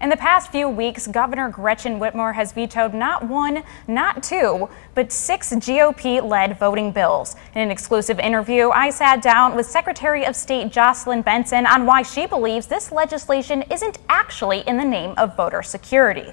In the past few weeks, Governor Gretchen Whitmer has vetoed not one, not two, but 6 GOP-led voting bills. In an exclusive interview, I sat down with Secretary of State Jocelyn Benson on why she believes this legislation isn't actually in the name of voter security.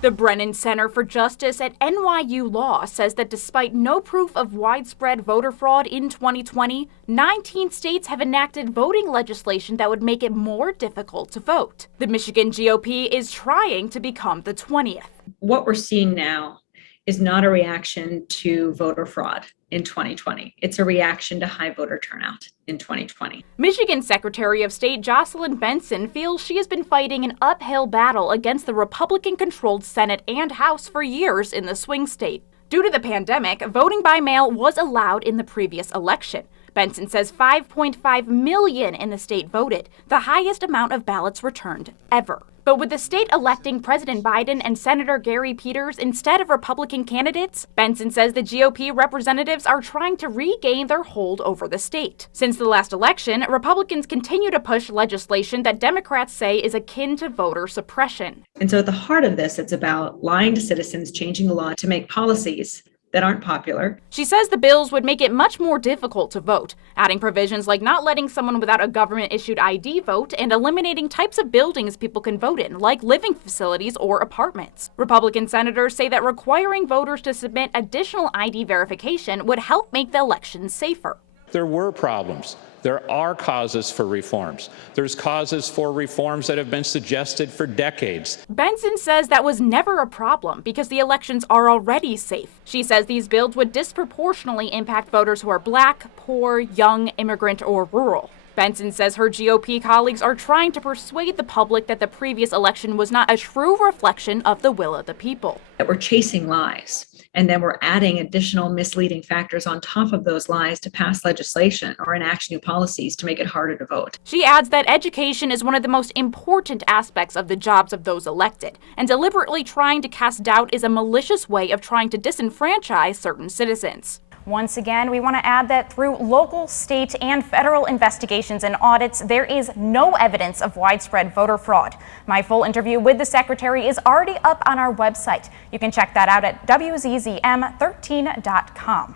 The Brennan Center for Justice at NYU Law says that despite no proof of widespread voter fraud in 2020, 19 states have enacted voting legislation that would make it more difficult to vote. The Michigan GOP is trying to become the 20th. What we're seeing now is not a reaction to voter fraud in 2020. It's a reaction to high voter turnout in 2020. Michigan Secretary of State Jocelyn Benson feels she has been fighting an uphill battle against the Republican-controlled Senate and House for years in the swing state. Due to the pandemic, voting by mail was allowed in the previous election. Benson says 5.5 million in the state voted, the highest amount of ballots returned ever. But with the state electing President Biden and Senator Gary Peters instead of Republican candidates, Benson says the GOP representatives are trying to regain their hold over the state. Since the last election, Republicans continue to push legislation that Democrats say is akin to voter suppression. And so at the heart of this, it's about lying to citizens, changing the law to make policies that aren't popular. She says the bills would make it much more difficult to vote, adding provisions like not letting someone without a government-issued ID vote and eliminating types of buildings people can vote in, like living facilities or apartments. Republican senators say that requiring voters to submit additional ID verification would help make the elections safer. There were problems. There are causes for reforms. There's causes for reforms that have been suggested for decades. Benson says that was never a problem because the elections are already safe. She says these bills would disproportionately impact voters who are black, poor, young, immigrant, or rural. Benson says her GOP colleagues are trying to persuade the public that the previous election was not a true reflection of the will of the people. That we're chasing lies, and then we're adding additional misleading factors on top of those lies to pass legislation or enact new policies to make it harder to vote. She adds that education is one of the most important aspects of the jobs of those elected, and deliberately trying to cast doubt is a malicious way of trying to disenfranchise certain citizens. Once again, we want to add that through local, state, and federal investigations and audits, there is no evidence of widespread voter fraud. My full interview with the secretary is already up on our website. You can check that out at WZZM13.com.